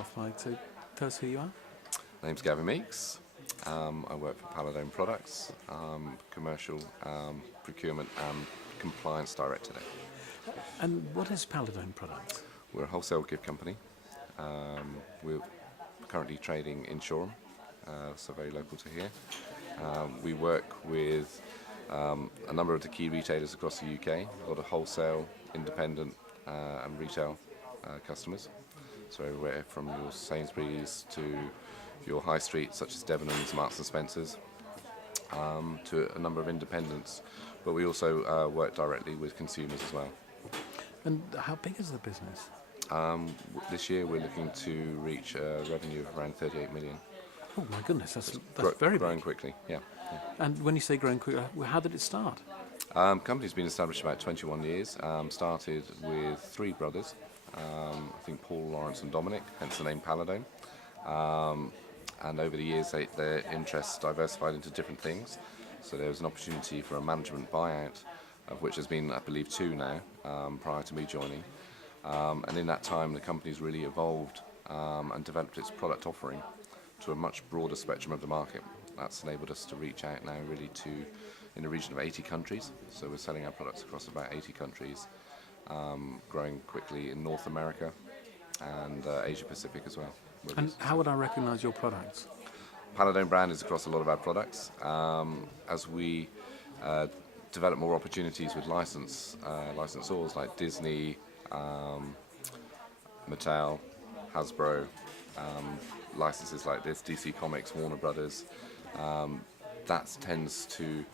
off, Mike. So tell us who you are. My name's Gavin Meeks. I work for Paladone Products, commercial procurement and compliance director there. And what is Paladone Products? We're a wholesale gift company. We're currently trading in Shoreham, so very local to here. We work with a number of the key retailers across the UK, a lot of wholesale, independent and retail customers. So everywhere from your Sainsbury's to your high street such as Debenhams, Marks and Spencer's, to a number of independents. But we also work directly with consumers as well. And how big is the business? This year we're looking to reach a revenue of around 38 million. Oh my goodness, that's very growing big. quickly, yeah. And when you say growing quickly, how did it start? Company's been established about 21 years. Started with three brothers, I think Paul, Lawrence and Dominic, hence the name Paladone. And over the years their interests diversified into different things. So there was an opportunity for a management buyout, of which has been, I believe, two now, prior to me joining. And in that time the company's really evolved and developed its product offering to a much broader spectrum of the market. That's enabled us to reach out now really to in the region of 80 countries. So we're selling our products across about 80 countries, growing quickly in North America and Asia Pacific as well. And how would I recognise your products? Paladone brand is across a lot of our products. As we develop more opportunities with licensors like Disney, Mattel, Hasbro, licenses like this, DC Comics, Warner Brothers, that tends to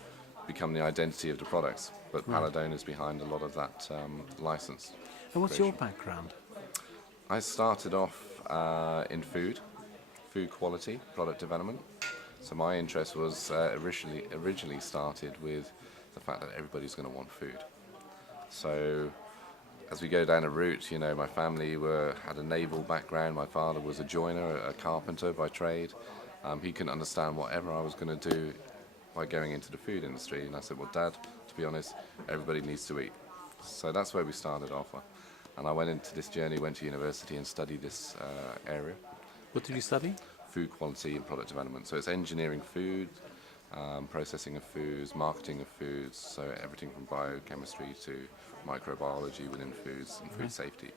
become the identity of the products. But Paladone is behind a lot of that license. And what's your background? I started off in food quality, product development. So my interest was originally started with the fact that everybody's going to want food. So as we go down a route, you know, my family had a naval background. My father was a joiner, a carpenter by trade. He couldn't understand whatever I was going to do by going into the food industry. And I said, well, Dad, to be honest, everybody needs to eat. So that's where we started off. And I went into this journey, went to university and studied this area. What did you study? Food quality and product development. So it's engineering food, processing of foods, marketing of foods, so everything from biochemistry to microbiology within foods and food safety.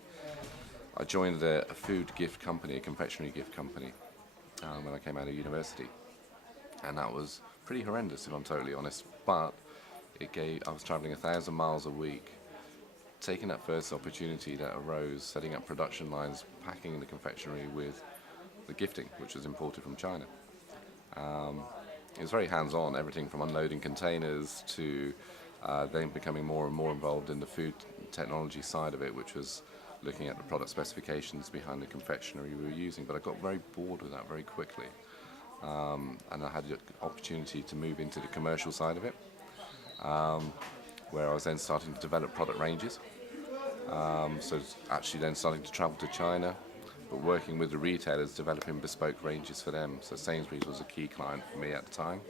I joined a food gift company, a confectionery gift company, when I came out of university. And that was pretty horrendous, if I'm totally honest. But I was traveling 1,000 miles a week, taking that first opportunity that arose, setting up production lines, packing the confectionery with the gifting, which was imported from China. It was very hands-on, everything from unloading containers to then becoming more and more involved in the food technology side of it, which was looking at the product specifications behind the confectionery we were using. But I got very bored with that very quickly. And I had the opportunity to move into the commercial side of it, where I was then starting to develop product ranges. So actually then starting to travel to China, but working with the retailers, developing bespoke ranges for them. So Sainsbury's was a key client for me at the time,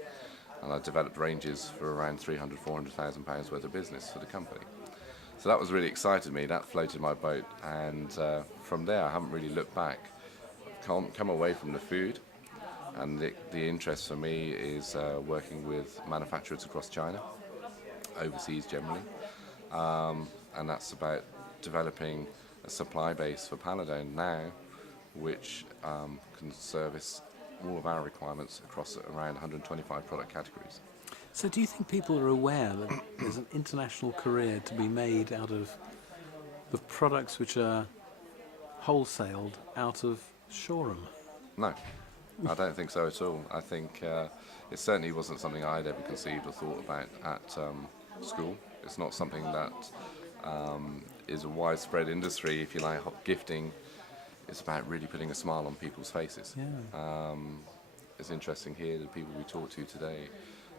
and I developed ranges for around £300,000-400,000 worth of business for the company. So that was really excited me, that floated my boat, and from there I haven't really looked back. Come away from the food, and the interest for me is working with manufacturers across China, overseas generally, and that's about developing a supply base for Paladone now, which can service all of our requirements across around 125 product categories. So do you think people are aware that there's an international career to be made out of the products which are wholesaled out of Shoreham? No, I don't think so at all. I think it certainly wasn't something I'd ever conceived or thought about at school. It's not something that is a widespread industry, if you like. Gifting is about really putting a smile on people's faces. Yeah. It's interesting here, the people we talk to today,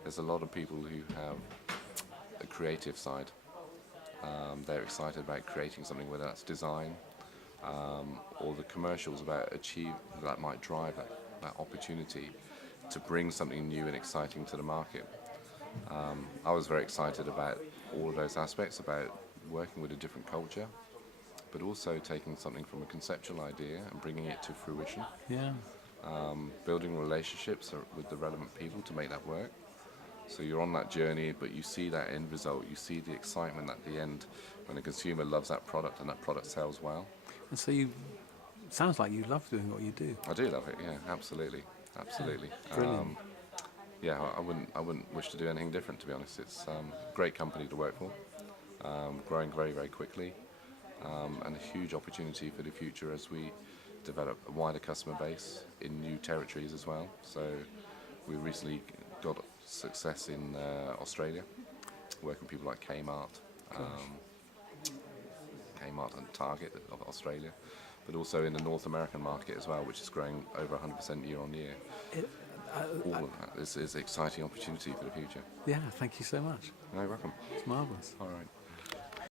there's a lot of people who have a creative side. They're excited about creating something, whether that's design or the commercials that might drive that opportunity to bring something new and exciting to the market. I was very excited about all of those aspects, about working with a different culture, but also taking something from a conceptual idea and bringing it to fruition, Yeah. building relationships with the relevant people to make that work. So you're on that journey, but you see that end result. You see the excitement at the end when a consumer loves that product and that product sells well. And so sounds like you love doing what you do. I do love it. Yeah, absolutely, absolutely. Brilliant. Yeah, I wouldn't wish to do anything different, to be honest. It's a great company to work for, growing very, very quickly, and a huge opportunity for the future as we develop a wider customer base in new territories as well. So we recently got success in Australia, working with people like Kmart and Target of Australia, but also in the North American market as well, which is growing over 100% year on year. All of that is an exciting opportunity for the future. Yeah, thank you so much. No, you're welcome. It's marvellous. All right.